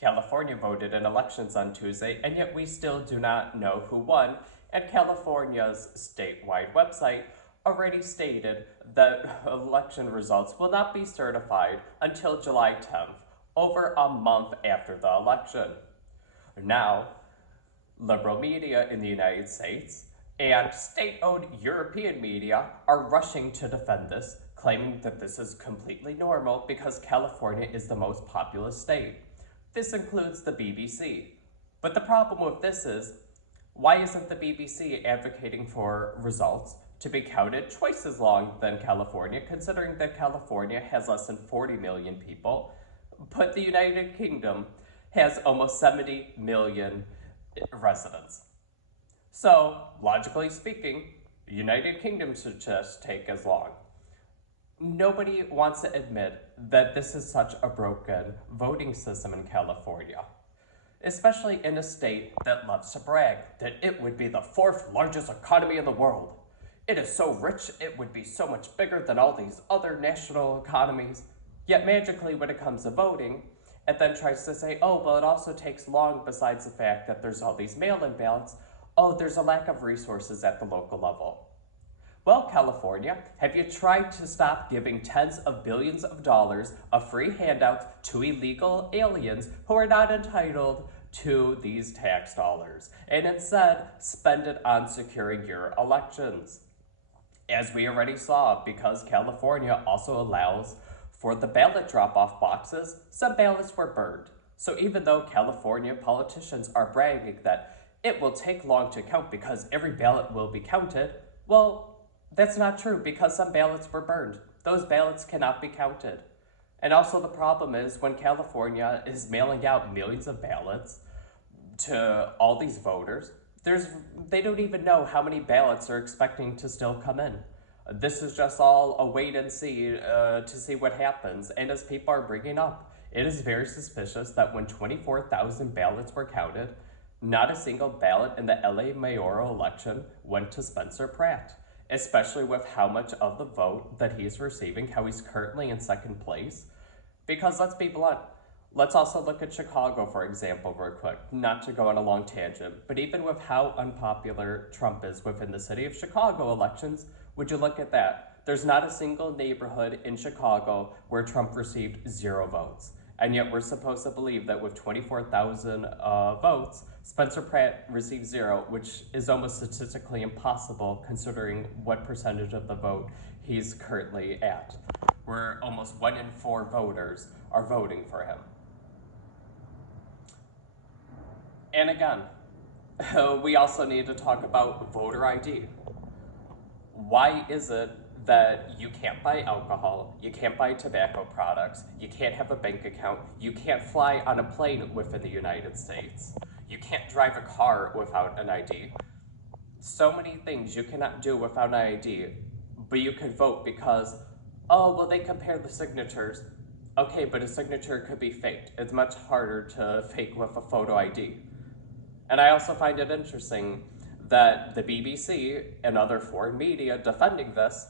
California voted in elections on Tuesday, and yet we still do not know who won, and California's statewide website already stated that election results will not be certified until July 10th, over a month after the election. Now, liberal media in the United States and state-owned European media are rushing to defend this, claiming that this is completely normal because California is the most populous state. This includes the BBC. But the problem with this is, why isn't the BBC advocating for results to be counted twice as long than California, considering that California has less than 40 million people, but the United Kingdom has almost 70 million residents. So, logically speaking, the United Kingdom should just take as long. Nobody wants to admit that this is such a broken voting system in California, especially in a state that loves to brag that it would be the fourth largest economy in the world. It is so rich, it would be so much bigger than all these other national economies. Yet magically, when it comes to voting, it then tries to say, oh, well, it also takes long besides the fact that there's all these mail-in ballots. Oh, there's a lack of resources at the local level. Well, California, have you tried to stop giving tens of billions of dollars of free handouts to illegal aliens who are not entitled to these tax dollars, and instead spend it on securing your elections? As we already saw, because California also allows for the ballot drop-off boxes, some ballots were burned. So even though California politicians are bragging that it will take long to count because every ballot will be counted, well, that's not true because some ballots were burned. Those ballots cannot be counted. And also the problem is when California is mailing out millions of ballots to all these voters, they don't even know how many ballots are expecting to still come in. This is just all a wait and see to see what happens. And as people are bringing up, it is very suspicious that when 24,000 ballots were counted, not a single ballot in the LA mayoral election went to Spencer Pratt, especially with how much of the vote that he's receiving, how he's currently in second place. Because let's be blunt, let's also look at Chicago, for example, real quick, not to go on a long tangent, but even with how unpopular Trump is within the city of Chicago elections, would you look at that? There's not a single neighborhood in Chicago where Trump received 0 votes. And yet we're supposed to believe that with 24,000 votes, Spencer Pratt received 0, which is almost statistically impossible considering what percentage of the vote he's currently at, where almost 1 in 4 voters are voting for him. And again, we also need to talk about voter ID. Why is it that you can't buy alcohol, you can't buy tobacco products, you can't have a bank account, you can't fly on a plane within the United States, you can't drive a car without an ID? So many things you cannot do without an ID, but you could vote because, oh, well, they compare the signatures. Okay, but a signature could be faked. It's much harder to fake with a photo ID. And I also find it interesting that the BBC and other foreign media defending this,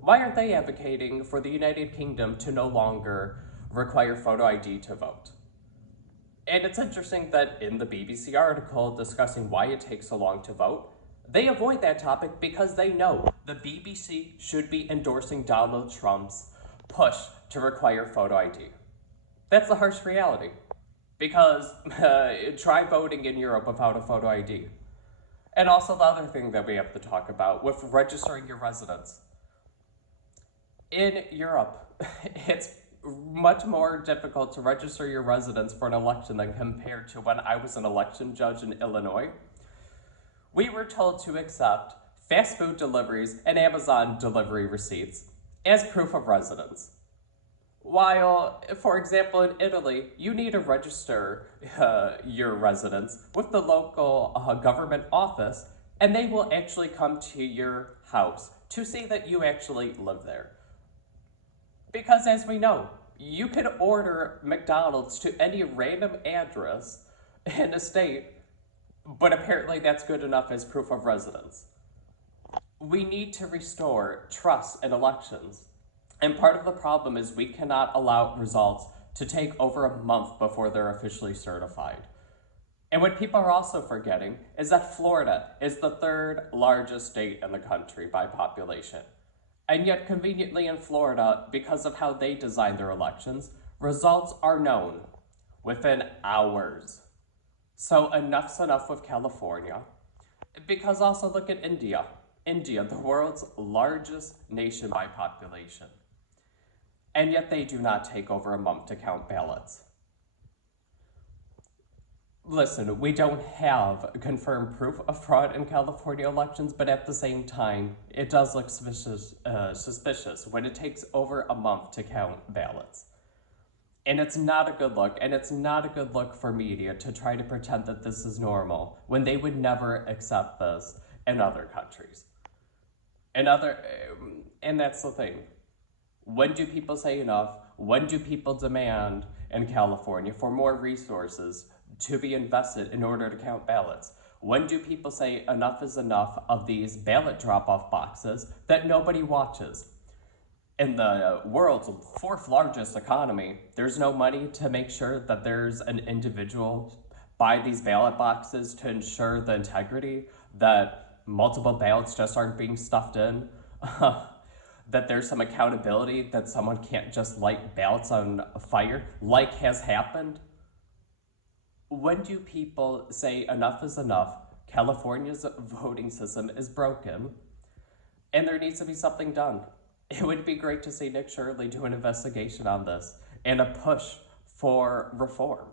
why aren't they advocating for the United Kingdom to no longer require photo ID to vote? And it's interesting that in the BBC article discussing why it takes so long to vote, they avoid that topic because they know the BBC should be endorsing Donald Trump's push to require photo ID. That's the harsh reality. Because try voting in Europe without a photo ID. And also the other thing that we have to talk about with registering your residence. In Europe, it's much more difficult to register your residence for an election than compared to when I was an election judge in Illinois. We were told to accept fast food deliveries and Amazon delivery receipts as proof of residence. While, for example, in Italy, you need to register your residence with the local government office, and they will actually come to your house to see that you actually live there. Because as we know, you can order McDonald's to any random address in a state, but apparently that's good enough as proof of residence. We need to restore trust in elections. And part of the problem is we cannot allow results to take over a month before they're officially certified. And what people are also forgetting is that Florida is the third largest state in the country by population. And yet, conveniently in Florida, because of how they design their elections, results are known within hours. So enough's enough with California. Because also look at India. India, the world's largest nation by population. And yet they do not take over a month to count ballots. Listen, we don't have confirmed proof of fraud in California elections, but at the same time, it does look suspicious when it takes over a month to count ballots. And it's not a good look, and it's not a good look for media to try to pretend that this is normal when they would never accept this in other countries. And that's the thing. When do people say enough? When do people demand in California for more resources to be invested in order to count ballots? When do people say enough is enough of these ballot drop-off boxes that nobody watches? In the world's fourth largest economy, there's no money to make sure that there's an individual by these ballot boxes to ensure the integrity, that multiple ballots just aren't being stuffed in, that there's some accountability, that someone can't just light ballots on fire like has happened. When do people say enough is enough? California's voting system is broken, and there needs to be something done. It would be great to see Nick Shirley do an investigation on this and a push for reform.